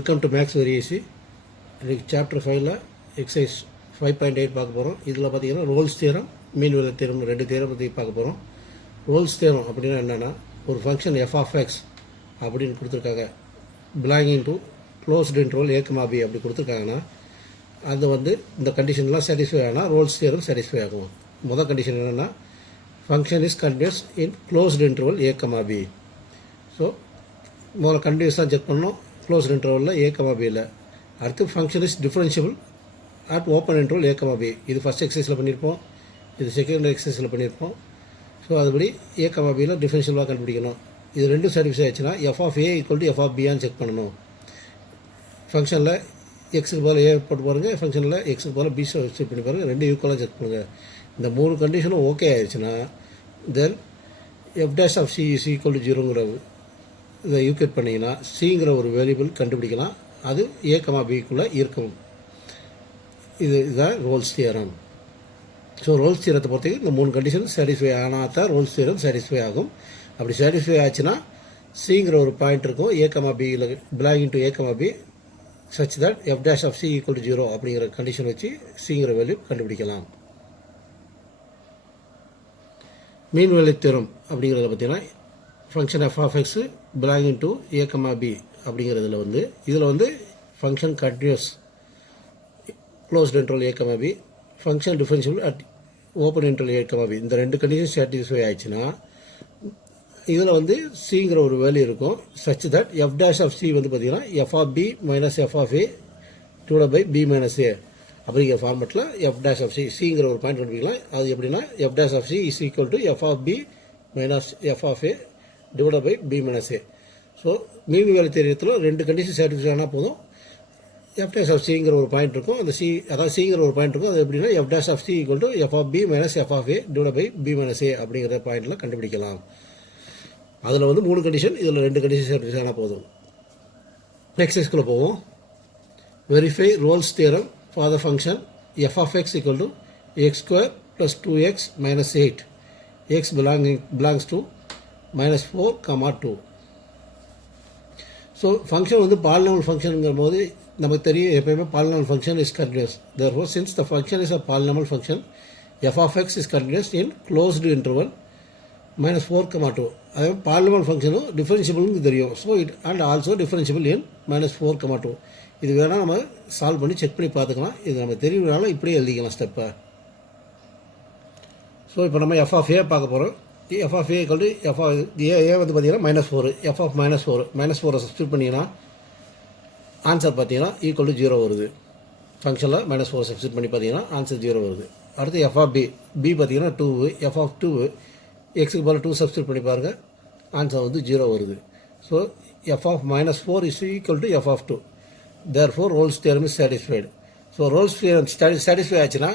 Welcome to maths very easy. இன்றைக்கி chapter 5ல் exercise 5.8 பார்க்க போகிறோம். இதில் பார்த்தீங்கன்னா ரோல்ஸ் தியரம், மீன் வேலை தியரம், ரெண்டு தியரம் பற்றி பார்க்க போகிறோம். ரோல்ஸ் தியரம் அப்படின்னா என்னென்னா, ஒரு ஃபங்க்ஷன் எஃப் ஆஃப் எக்ஸ் அப்படின்னு கொடுத்துருக்காங்க, belonging to closed interval a, b அப்படி கொடுத்துருக்காங்கன்னா, அது வந்து இந்த கண்டிஷன்லாம் சாட்டிஸ்ஃபை ஆனால் ரோல்ஸ் தியரம் சாட்டிஸ்ஃபை ஆகும். முதல் கண்டிஷன் என்னென்னா, function is continuous in closed interval a, b. So முதல்ல கண்டினியூஸாக செக் பண்ணோம் க்ளோஸ்டு இன்டர்வலில் a, b இல்லை. அடுத்து function is differentiable at open interval a, b. இது ஃபஸ்ட் எக்ஸசைஸில் பண்ணியிருப்போம், இது செகண்ட் எக்ஸசைஸில் பண்ணியிருப்போம். ஸோ அதுபடி a, bயில் டிஃபரன்ஷியலாக கண்டுபிடிக்கணும். இது ரெண்டும் சாட்டிஸ்ஃபை ஆச்சுன்னா F of a equal to F of பியான்னு செக் பண்ணணும். ஃபங்க்ஷனில் எக்ஸுக்கு போல் ஏ போட்டு பாருங்கள், ஃபங்க்ஷனில் எக்ஸுக்கு போல் பி செக் பண்ணி பாருங்கள், ரெண்டு ஈக்குவலாக செக் பண்ணுங்கள். இந்த மூணு கண்டிஷனும் ஓகே ஆயிடுச்சுன்னா then F dash of C is equal to 0ங்கிற இதை யூகேட் பண்ணிங்கன்னா சிங்கிற ஒரு வேரியபிள் கண்டுபிடிக்கலாம். அது a, bக்குள்ளே இருக்கும். இதுதான் ரோல்ஸ் தியரம். ஸோ ரோல்ஸ் தியரத்தை பொறுத்தவரைக்கும் இந்த மூணு கண்டிஷன் சாட்டிஸ்ஃபை ஆனால் தான் ரோல்ஸ் தியரம் சாட்டிஸ்ஃபை ஆகும். அப்படி சாட்டிஸ்ஃபை ஆச்சுன்னா சிங்கிற ஒரு பாயிண்ட் இருக்கும் a, bயில் belonging to a, b such that f dash of c equal to 0 அப்படிங்கிற கண்டிஷன் வச்சு சிங்கிற வேல்யூ கண்டுபிடிக்கலாம். மீன் வேலை தியரம் அப்படிங்கிறத பார்த்தீங்கன்னா, function f of x belonging to a, b அப்படிங்கிறதுல வந்து இதில் வந்து function continuous closed interval a, b, function differentiable at open interval a, b இந்த ரெண்டு கண்டிஷன் சாட்டிஸ்ஃபை ஆயிடுச்சுன்னா இதில் வந்து சிங்கிற ஒரு வேல்யூ இருக்கும் such that F dash of C வந்து பார்த்தீங்கன்னா F of B minus F of A divided by B minus A அப்படிங்கிற ஃபார்மெட்டில் எஃப் டேஷ் ஆஃப் சி சிங்கிற ஒரு பாயிண்ட் கண்டுபிடிக்கலாம். அது எப்படின்னா F dash of C is equal to F of B minus F of A divided by B minus A. So mean value தெரியத்தில் ரெண்டு condition satisfy ஆனால் போதும். எஃப் டேஷ் ஆஃப் சிங்கிற ஒரு பாயிண்ட் இருக்கும், அந்த சி அதாவது சிங்கிற ஒரு பாயிண்ட் இருக்கும். அது எப்படின்னா F dash of C equal to F of B minus F of A divided by B minus A அப்படிங்கிற பாயிண்டில் கண்டுபிடிக்கலாம். அதில் வந்து மூணு கண்டிஷன், இதில் ரெண்டு கண்டிஷன் சாட்டிஸ்ஃபை ஆனால் போதும். எக்ஸசைஸ்குள்ளே போவோம். Verify Rolle's theorem for the function f of X equal to x square plus 2x minus 8 x belongs to minus 4, 2. So function வந்து பாலினாமியல் ஃபங்க்ஷனுங்கிற போது நமக்கு தெரியும் எப்போயுமே polynomial function is continuous. therefore since the function is a polynomial function, f of x is continuous in closed interval minus 4, 2. அதே polynomial ஃபங்க்ஷனும் டிஃபரன்ஷியபிள்னு தெரியும். So it and also differentiable in minus 4, 2. இது வேணால் நம்ம சால்வ் பண்ணி செக் பண்ணி பார்த்துக்கலாம். இது நம்ம தெரியறதுனால இப்படியே எழுதிக்கலாம் ஸ்டெப்பை. ஸோ இப்போ நம்ம எஃப் ஆஃப் ஏ பார்க்க போகிறோம். F of A equal to F of A வந்து பார்த்தீங்கன்னா -4, எஃப் ஆஃப் -4 சப்ஸ்டியூட் பண்ணிங்கன்னா ஆன்சர் பார்த்தீங்கன்னா ஈக்குவல் டு 0 வருது. ஃபங்க்ஷனில் -4 சப்ஸ்டியூட் பண்ணி பார்த்தீங்கன்னா ஆன்சர் 0 வருது. அடுத்து எஃப் ஆஃப் பி பார்த்தீங்கன்னா 2, எஃப் ஆஃப் 2 எக்ஸுக்கு போல் 2 சப்ஸ்டியூட் பண்ணி பாருங்கள், ஆன்சர் வந்து 0 வருது. So f of -4 is equal to F of 2. therefore Rolle's theorem is satisfied. So Rolle's theorem satisfy ஆச்சுன்னா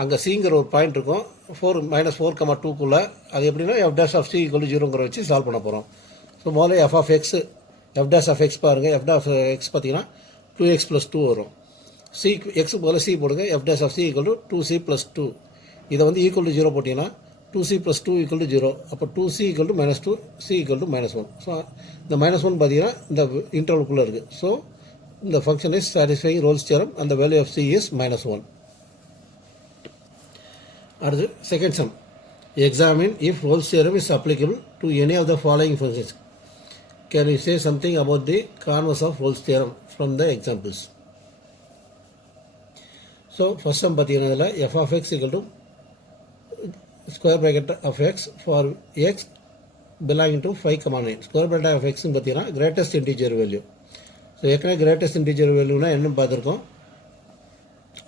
அங்கே சிங்கிற ஒரு பாயிண்ட் இருக்கும் -4, 2க்குள்ளே. அது எப்படின்னா F dash of C equal to 0ங்கிற வச்சு சால்வ் பண்ண போகிறோம். ஸோ முதல்ல F of X, F dash of X பாருங்கள். எஃப் டேஷ் எக்ஸ் பார்த்தீங்கன்னா 2x + 2 வரும். சி எக்ஸுக்கு போல் சி போடுங்க. F dash of C equal to 2c + 2. இதை வந்து ஈக்குவல் டு 0 போட்டிங்கன்னா 2c + 2 ஈக்குவல் டு 0. அப்போ 2c equal to -2, c equal to -1. So இந்த -1 பார்த்தீங்கன்னா இந்த இன்டர்வலுக்குள்ளே இருக்குது. ஸோ இந்த function is satisfying Rolle's theorem and the value of c is -1. அடுத்து second sum. Examine if Rolle's theorem is applicable to any of the following functions. Can you say something about the converse of Rolle's theorem from the examples? So first sum பார்த்தீங்கன்னா இதில் F of X equal to square bracket of X for X belonging to 5, 9. Square bracket of எக்ஸ்ன்னு பார்த்தீங்கன்னா greatest integer value. So ஏற்கனவே greatest integer வேல்யூனா என்னன்னு பார்த்துருக்கோம்.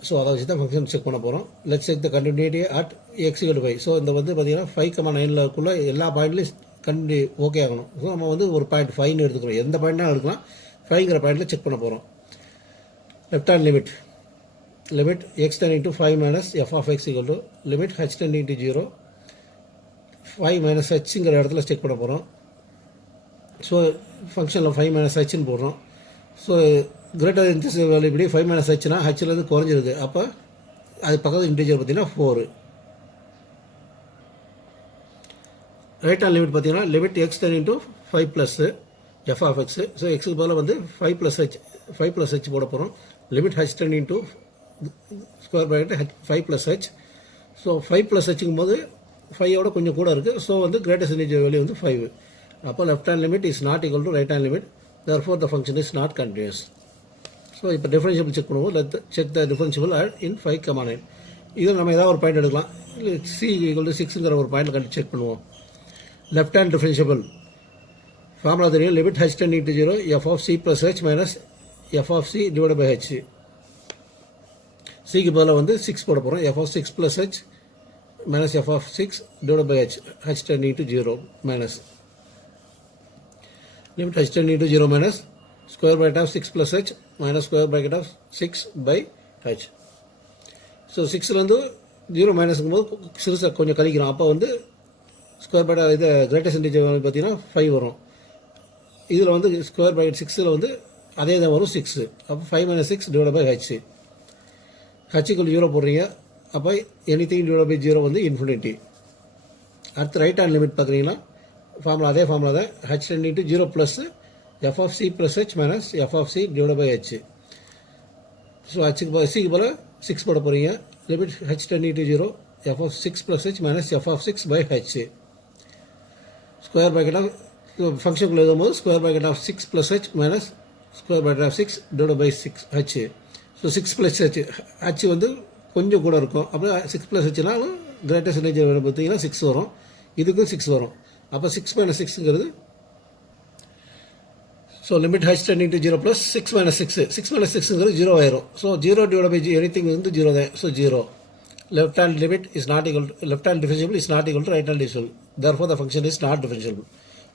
So அதை வச்சு தான் ஃபங்க்ஷன் செக் பண்ண போகிறோம். Let's check the continuity at X equal to 5. So இந்த வந்து பார்த்தீங்கன்னா 5, 9க்குள்ளே எல்லா பாயிண்ட்லையும் ஓகே ஆகணும். ஸோ நம்ம வந்து ஒரு பாயிண்ட் 5ன்னு எடுத்துக்கிறோம். எந்த பாயிண்ட்னா எடுக்கலாம். 5ங்கிற பாயிண்டில் செக் பண்ண போகிறோம். Left hand limit x tending to 5 minus f of x equal to limit h tending to 0 5 minus hங்கிற இடத்துல செக் பண்ண போகிறோம். ஸோ ஃபங்க்ஷனில் 5 minus hன்னு போடுறோம். ஸோ கிரேட்டர் இன்டீஜர் வேல்யூ இப்படி 5 minus hனா ஹச்லேருந்து குறைஞ்சிருக்கு. அப்போ அது பக்கத்து இன்டீஜர் பார்த்தீங்கன்னா 4. ரைட் ஹேண்ட் லிமிட் பார்த்தீங்கன்னா limit x tending to 5 plus f of x. So எக்ஸுக்கு பதிலாக வந்து 5 plus h 5 + h போட போகிறோம். Limit h tends into square bracket 5 + h. So 5 + hங்கும் போது 5ஓட கொஞ்சம் கூட இருக்குது. ஸோ வந்து கிரேட்டஸ்ட் இன்டிஜர் வேல்யூ வந்து 5. அப்போ left hand limit is not equal to right hand limit. therefore the function is not continuous. So இப்போ டிஃபரன்ஷியபிள் செக் பண்ணுவோம். Let check the differentiable இன் 5,9. இதில் நம்ம ஏதாவது ஒரு பாயிண்ட் எடுக்கலாம். இல்லை c ஈக்குவல் டு 6ங்கிற ஒரு பாயிண்ட் கண்டு செக் பண்ணுவோம். லெஃப்ட் ஹேண்ட் டிஃபரன்ஷியபிள் ஃபார்முலா தெரியும். Limit h tends into 0 f of c + h minus f of c divide by h. சிக்கு பதிலாக வந்து 6 போட போகிறோம். f of 6 + h minus f of 6 divide by h tends into 0 minus limit h tends into 0 minus square bracket of 6 + h minus square bracket of 6 by h. So 6லேருந்து 0 மைனஸுங்கும் போது சிறுசாக கொஞ்சம் கழிக்கிறோம். அப்போ வந்து ஸ்கொயர் bracket இது கிரேட்டஸ்ட் இன்டிஜர் பார்த்தீங்கன்னா 5 வரும். இதில் வந்து ஸ்கொயர் bracket 6ல் வந்து அதே தான் வரும் 6. அப்போ 5 - 6 டிவைட் பை h. ஹச்சுக்குள் 0 போடுறீங்க. அப்போ எனிதிங் டிவைட் பை 0 வந்து இன்ஃபினிட்டி. அடுத்து ரைட் ஹேண்ட் லிமிட் பார்க்குறீங்கன்னா ஃபார்முலா அதே ஃபார்முலா தான். h tends into 0 plus f of c + h minus f of c divide by h. So சிக்கு போல் 6 போட போகிறீங்க. Limit h tends into 0 f of 6 + h minus f of 6 by h. Square bracket of ஃபங்க்ஷனுக்குள்ள எழுதும்போது square bracket of 6 + h minus square bracket of 6 divide by 6 h. So 6 + h h வந்து கொஞ்சம் கூட இருக்கும். அப்புறம் 6 + hனாலும் கிரேட்டஸ்ட் இன்டிஜர் பார்த்தீங்கன்னா 6 வரும். இதுக்கும் 6 வரும். அப்போ 6 - 6ங்கிறது so limit h tends into 0 plus 6 - 6 6 - 6ங்கிறது 0 ஆயிரும். ஸோ 0 டிவைட் பை எனிதிங் வந்து 0 தான். So 0. Left hand limit is not equal to left hand differentiable is not equal to right hand differentiable. therefore the function is not differentiable.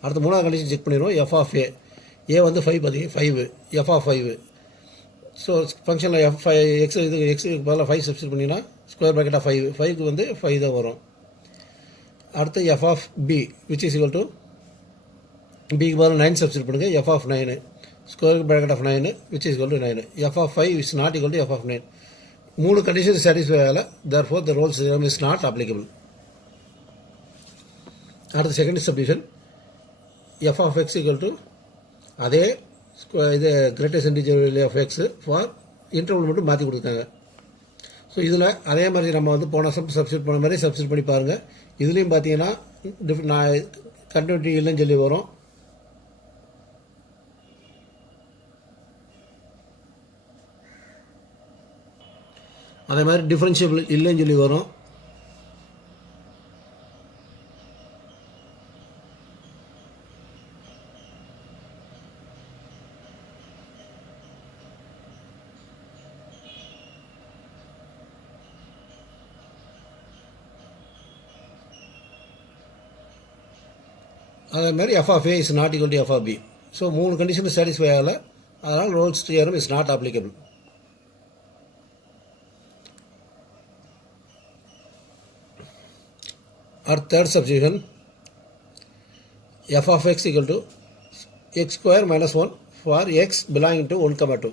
அடுத்து மூணாவது condition check பண்ணிடுவோம். f of a வந்து 5 பார்த்தீங்க 5 f of 5. So ஃபங்க்ஷனில் X இது எக்ஸுக்கு பதிலாக 5 substitute பண்ணிங்கன்னா ஸ்கொயர் bracket ஆஃப் 5 5க்கு வந்து 5 தான் வரும். அடுத்து f of b which is equal to பிக்கு பதிலாக 9 சப்ஸ்டிட் பண்ணுங்கள். f of 9 square bracket of 9 which is equal to 9. f of 5 is not equal to f of 9. மூணு கண்டிஷன் சாட்டிஸ்ஃபை ஆகலை. therefore the Rolle's theorem is not applicable. அடுத்து second சப்டிஷன் f of x equal to அதே இது greatest integer value of X for interval மட்டும் மாற்றி கொடுத்தாங்க. So இதில் அதே மாதிரி நம்ம வந்து போன சப்ஸ்டிட் பண்ண மாதிரி சப்ஸ்டிட் பண்ணி பாருங்கள். இதுலேயும் பார்த்தீங்கன்னா நான் கண்டினியூட்டி இல்லைன்னு சொல்லி வரும். அதே மாதிரி டிஃபரன்ஷியபிள் இல்லைன்னு சொல்லி வரும். அதே மாதிரி f of a is not equal to f of b. So மூணு கண்டிஷன் சாட்டிஸ்ஃபை ஆகலை. அதனால் Rolle's theorem is not applicable. Our third substitution f of x equal to x square minus 1 for x belonging to 1, 2.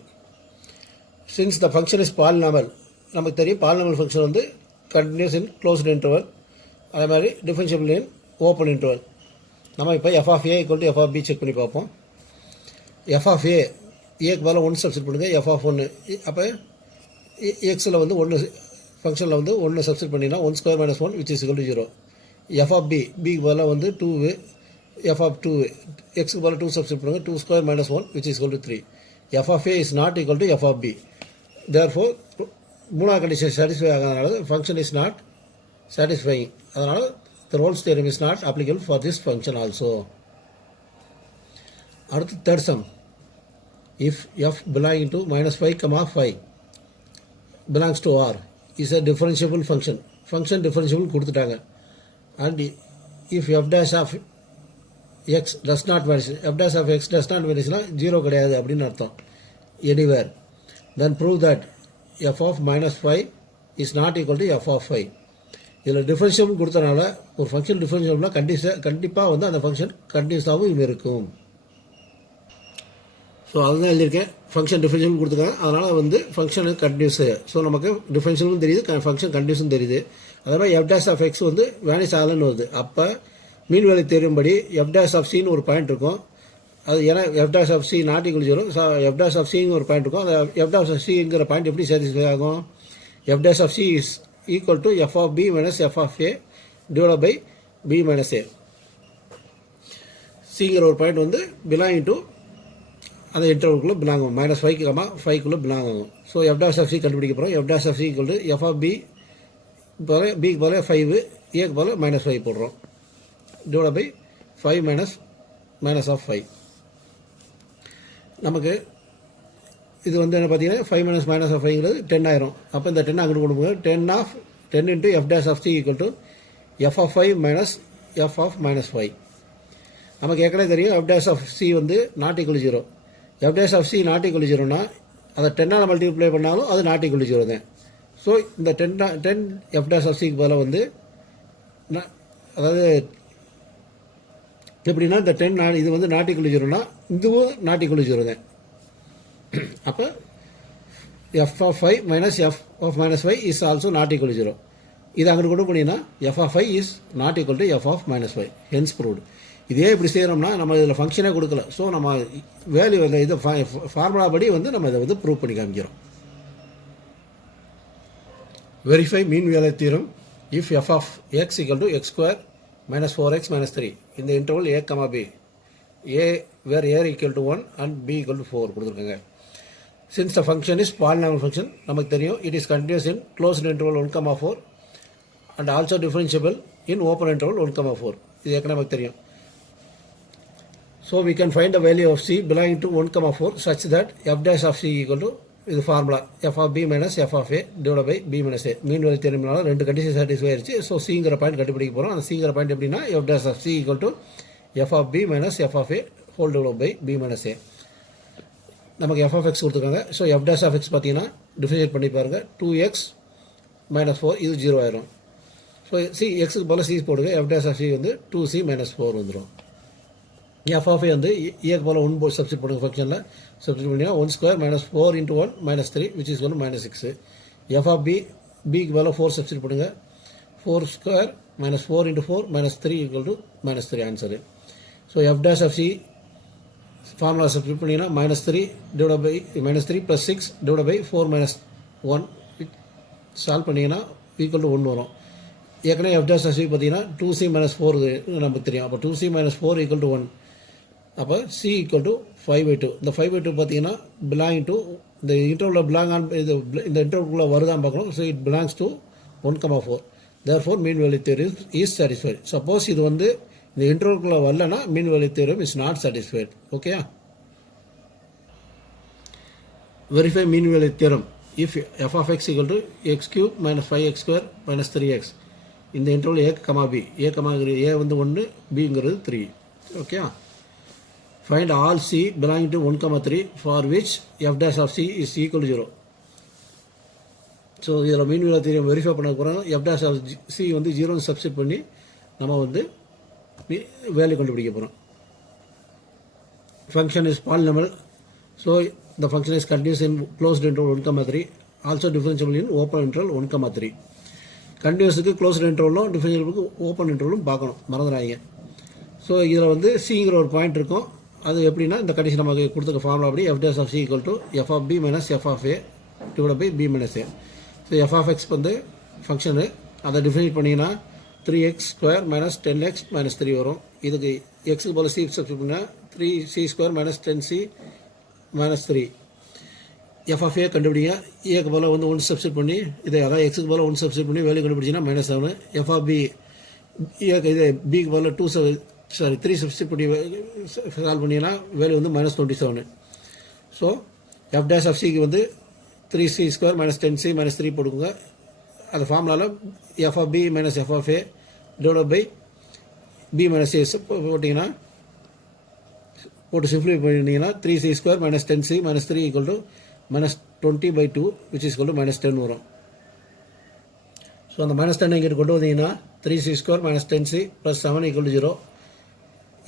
Since the function is polynomial, நமக்கு தெரியும் polynomial function வந்து continuous in closed interval, அதே மாதிரி differentiable in open interval. நம்ம இப்போ f of a equal to f of b check பண்ணி பார்ப்போம். f of a ஏக்கு பதிலாக 1 சப்ஸ்டிட் பண்ணுங்கள். f of 1 அப்போ எக்ஸில் வந்து 1 ஃபங்க்ஷனில் வந்து 1 சப்ஸ்டிட் பண்ணிங்கன்னா 1 square minus 1 which is equal to 0. f of b பிக்கு பதிலாக வந்து 2 f of 2 எக்ஸுக்கு பதிலாக 2 சப்ஸ்டிட் பண்ணுங்கள். 2 square minus 1 which is equal to 3. f of a is not equal to f of b. therefore மூணாவது கண்டிஷன் சாட்டிஸ்ஃபை ஆகாதனால function is not satisfying. அதனால் the Rolle's theorem is not applicable for this function also. அடுத்து third sum. If f belonging to -5, 5 belongs to R is a differentiable function. Function differentiable கொடுத்துட்டாங்க. And if f dash of x does not vanish, f dash of x does not vanish னா 0 கிடையாது அப்படின்னு அர்த்தம். Anywhere. Then prove that f of -5 is not equal to f of 5. இதில் differentiable கொடுத்தனால ஒரு function டிஃபரன்ஷியபிள்னா கண்டிப்பாக வந்து அந்த ஃபங்க்ஷன் கண்டினியூஸாகவும் இருக்கும். ஸோ அதுதான் எழுதியிருக்கேன். ஃபங்க்ஷன் டிஃபரன்ஷியபிள் கொடுத்துருக்காங்க. அதனால் வந்து ஃபங்க்ஷன் கண்டினியூஸு. ஸோ நமக்கு டிஃபரன்ஷியபிளும் தெரியுது, ஃபங்க்ஷன் கண்டினியூஸும் தெரியுது. அதே மாதிரி எஃப் டேஷ் ஆஃப் எக்ஸ் வந்து வேனிஷ் ஆகலன்னு வருது. அப்போ மீன் வேலை தெரியும்படி எஃப் டேஷ் ஆஃப் சின்னு ஒரு பாயிண்ட் இருக்கும். அது ஏன்னா F dash of C not equal zero. F dash of சிங்கிற ஒரு பாயிண்ட் இருக்கும். அந்த எஃப் டேஷ் ஆஃப் சிங்கிற பாயிண்ட் எப்படி சாட்டிஸ்ஃபை ஆகும்? F dash of C is equal to F of B minus F of A divide by B minus A. சிங்கிற ஒரு point வந்து பிலாங் டு அந்த இன்டர்வல்குள்ளே பிலாங் ஆகும். -5, 5க்குள்ளே பிலாங் ஆகும். So f dash of c கண்டுபிடிக்க போகிறோம். F dash of C equal to F of b போல பிக்கு போல 5, ஏக்கு போல -5 போடுறோம். Divide by 5 minus of 5. நமக்கு இது வந்து என்ன பார்த்தீங்கன்னா 5 மைனஸ் ஆஃப் 5ங்கிறது 10 ஆயிரும். அப்போ இந்த 10 அங்கிட்டு கொண்டு போகும். 10 into F dash of C equal to F of 5 minus F of -5. நமக்கு ஏற்கனவே தெரியும் எஃப் டேஷ் ஆஃப் சி வந்து not equal zero. F dash of C not equal ஜீரோனா அதை 10ஆல் மல்டிப்ளை பண்ணாலும் அது நாட் ஈக்குவல் ஜீரோ தான். ஸோ இந்த 10 எஃப் டேஷ் ஆஃப் சிக்கு பதிலாக வந்து அதாவது எப்படின்னா இந்த 10 இது வந்து நாட் ஈக்குவல் ஜீரோனா இதுவும் நாட் ஈக்குவல் ஜீரோ தான். அப்போ f of 5 minus F of -5 is also not equal zero. இது அங்கிட்டு கொண்டு போனீங்கன்னா f of 5 is not equal to F of -5. Hence proved. இதே இப்படி செய்கிறோம்னா நம்ம இதில் ஃபங்க்ஷனே கொடுக்கல. ஸோ நம்ம வேல்யூ வந்து இது ஃபார்முலா படி வந்து நம்ம இதை வந்து ப்ரூவ் பண்ணி காமிக்கிறோம். Verify mean value theorem if f of X equal to x square minus 4x minus 3 இந்த இன்டர்வல் a, b a where a equal to 1 and b equal to 4 கொடுத்துருக்காங்க. Since the function is polynomial function நமக்கு தெரியும் it is continuous in closed interval 1, 4 and also differentiable in open interval 1, 4. இது ஏற்கனவே நமக்கு தெரியும். So we can find the value of c belonging to 1, 4 such that f dash of c equal to இது formula f of b minus f of a divided by b minus a. மீன் வேலை தெரியும்னால ரெண்டு condition satisfy ஆயிடுச்சு. So சிங்கிற point கண்டுபிடிக்க போகிறோம். அந்த சிங்கிற point எப்படின்னா f dash of c equal to f of b minus f of a whole divided by b minus a. நமக்கு f of x கொடுத்துருக்காங்க. So f dash of x பார்த்தீங்கன்னா differentiate பண்ணி பாருங்கள். 2x minus 4 இது 0 ஆயிரும். So C எக்ஸுக்கு போல் C போடுங்க. f dash of c வந்து 2c minus 4 வந்துடும். எஃப் ஆஃப் ஏ வந்து ஏக்கு போல் 1 போல் சப்ஸ்டிட் பண்ணுங்க. ஃபங்க்ஷனில் சப்ஸ்டிட் பண்ணிங்கன்னா 1 square minus 4 into 1 minus 3 which is வந்து -6. எஃப் ஆஃப் பிக்கு போல் 4 சப்ஸ்டிட் பண்ணுங்கள். 4 square minus 4 into 4 minus 3 equal to -3 answer. So f dash of c formula substitute பண்ணிங்கன்னா -3 divide by -3 + 6 divide by 4 - 1 solve பண்ணிங்கன்னா ஈக்குவல் டு 1 வரும். ஏற்கனவே F dash of C பார்த்தீங்கன்னா 2c - 4 நமக்கு தெரியும். அப்போ 2c - 4 ஈக்குவல் டு 1. அப்போ சி ஈக்குவல் டு 5/2. இந்த 5/2 பார்த்தீங்கன்னா பிலாங் டு இந்த இன்டர்வலில் பிலாங் ஆன் இது இந்த இன்டர்வல்குள்ளே வருதான் பார்க்கணும். So it belongs to 1, 4. Therefore mean value theorem is satisfied. Suppose இது வந்து இந்த இன்டர்வல்குள்ளே வரலன்னா மீன் value theorem is not satisfied. Okay. Verify mean value theorem if f of x equal to x³ - 5x² - 3x இந்த இன்டர்வல் a, b a வந்து 1 bங்கிறது 3. Okay. Find all c belonging to 1, 3 for which f dash of c is equal to 0. So இதில் மீன் வேலை தெரியும் verify பண்ண போகிறோம். f dash of c வந்து 0 substitute பண்ணி நம்ம வந்து வேல்யூ கண்டுபிடிக்க போகிறோம். Function is polynomial. So the function is continuous in closed interval 1, 3 also differentiable in open interval 1, 3. கண்டினியூஸுக்கு closed இன்டர்வலும் டிஃபரன்ஷியலுக்கு open இன்டர்வலும் பார்க்கணும், மறந்துடாதீங்க. ஸோ இதில் வந்து சிங்கிற ஒரு பாயிண்ட் இருக்கும். அது எப்படின்னா இந்த கண்டிஷன் நமக்கு கொடுத்துருக்க ஃபார்முலா அப்படி f dash of c equal to f of b minus f of a divided by b minus a. So f of x வந்து ஃபங்க்ஷனு அதை டிஃபைன் பண்ணிங்கன்னா 3x² minus 10x minus 3 வரும். இதுக்கு எக்ஸுக்கு போல் c சப்ஸ்டிட் பண்ணால் 3c² minus 10c minus 3. f of a கண்டுபிடிங்க. ஏக்கு போல் வந்து 1 சப்ஸ்டிட் பண்ணி இதை அதாவது எக்ஸுக்கு போல் 1 சப்ஸ்டிட் பண்ணி வேல்யூ கண்டுபிடிச்சிங்கன்னா -7. f of b இது பிக்கு போல் 3 சப்ஸ்டிட் பண்ணி சால்வ் பண்ணிங்கன்னா வேல்யூ வந்து -27. ஸோ f dash of cக்கு வந்து 3c² minus 10c minus 3 போட்டுக்கோங்க. அந்த ஃபார்முலாவில் f of b minus f of a divided by b minus a போட்டிங்கன்னா போட்டு சிம்ப்ளிஃபை பண்ணிங்கன்னா 3c² minus 10c minus 3 equal to -20/2 which is equal to -10 வரும். So அந்த -10 இங்கிட்டு கொண்டு வந்தீங்கன்னா 3c² minus 10c plus 7 equal to 0.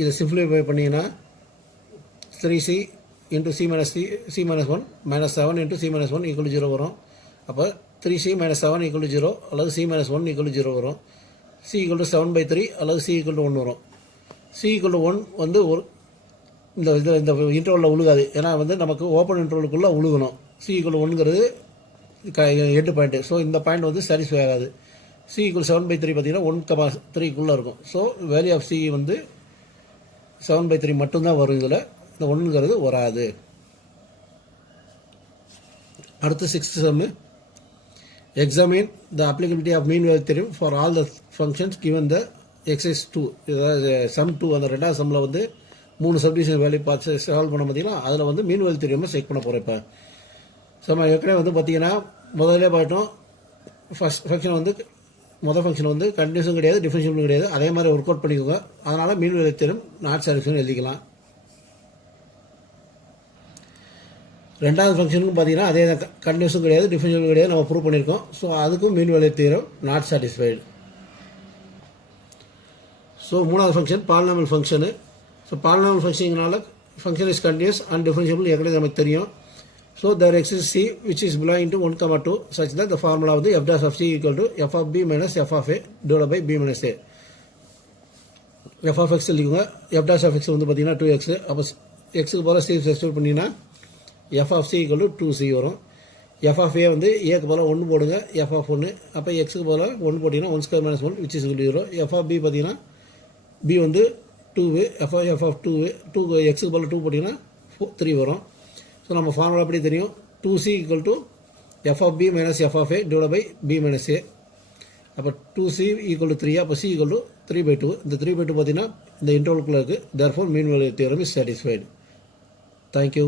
இதை சிம்ப்ளிஃபை பண்ணிங்கன்னா 3c into c minus 1 minus 7 into c minus 1 equal to 0 வரும். அப்போ 3c minus 7 equal to 0 அல்லது c minus 1 equal to 0 வரும். c equal to 7/3 அல்லது c equal to 1 வரும். c equal to 1 வந்து ஒரு இந்த இன்டர்வலில் உழுகாது. ஏன்னா வந்து நமக்கு ஓப்பன் இன்டர்வலுக்குள்ளே உழுகணும். சி ஈக்குவல் 1ங்கிறது எண்டு பாயிண்ட்டு. ஸோ இந்த பாயிண்ட் வந்து சாட்டிஸ்ஃபை ஆகாது. சி ஈக்குவல் 7/3 பார்த்தீங்கன்னா 1,3க்குள்ளே இருக்கும். ஸோ வேல்யூ ஆஃப் சி வந்து 7/3 மட்டும்தான் வரும். இதில் இந்த 1ங்கிறது வராது. அடுத்து 6th sum. Examine the applicability of mean value theorem for all the functions given the exercise 2. அதாவது சம் 2 அந்த 2வது சம்மில் வந்து 3 சப்டிவிஷன் வேல்யூ பார்த்து சால்வ் பண்ண பார்த்தீங்கன்னா அதில் வந்து மீன் வேல்யூ தியரமை செக் பண்ண போகிறேன். இப்போ நம்ம ஏற்கனவே வந்து பார்த்தீங்கன்னா முதல்ல பார்த்தோம் ஃபஸ்ட் ஃபங்க்ஷன் வந்து மொதல் ஃபங்க்ஷன் வந்து கண்டினியூஸும் கிடையாது, டிஃபரன்ஷியலும் கிடையாது. அதே மாதிரி ஒர்க் அவுட் பண்ணிக்கோங்க. அதனால் மீன் வேல்யூ தியரம் நாட் சாட்டிஸ்ஃபைன்னு எழுதிக்கலாம். ரெண்டாவது ஃபங்க்ஷனுக்கும் பார்த்தீங்கன்னா அதே கண்டினியூஸும் கிடையாது, டிஃபரன்ஷியலும் கிடையாது, நம்ம ப்ரூவ் பண்ணியிருக்கோம். ஸோ அதுக்கும் mean value theorem not satisfied. So மூணாவது function polynomial function. So polynomial ஃபங்க்ஷனால function is continuous and differentiable ஏற்கனவே நமக்கு தெரியும். So there exists C which is belonging to 1,2 such that the formula of the f dash of C equal to f of b minus f of a divided by b minus a. f of x எழுதிக்கோங்க. f dash of x வந்து பார்த்தீங்கன்னா 2x. அப்போ எக்ஸுக்கு போல c substitute பண்ணிங்கன்னா f of c equal to 2c வரும். f of a வந்து ஏக்கு போல 1 போடுங்க, f of 1. அப்போ எக்ஸுக்கு போல 1 போட்டிங்கன்னா 1 square minus 1 which is equal to 0. f of b பார்த்தீங்கன்னா b வந்து 2, f of 2 எக்ஸுக்கு போல 2 போட்டிங்கன்னா 3 வரும். ஸோ நம்ம ஃபார்முலா எப்படி தெரியும்? 2c equal to F of B minus F of A divide by B minus a. அப்போ 2c ஈக்குவல் டு 3. அப்போ c ஈக்குவல் டு 3/2. இந்த 3/2 பார்த்தீங்கன்னா இந்த இன்டர்வலுக்குள்ளே இருக்குது. Therefore mean value theorem is satisfied. Thank you.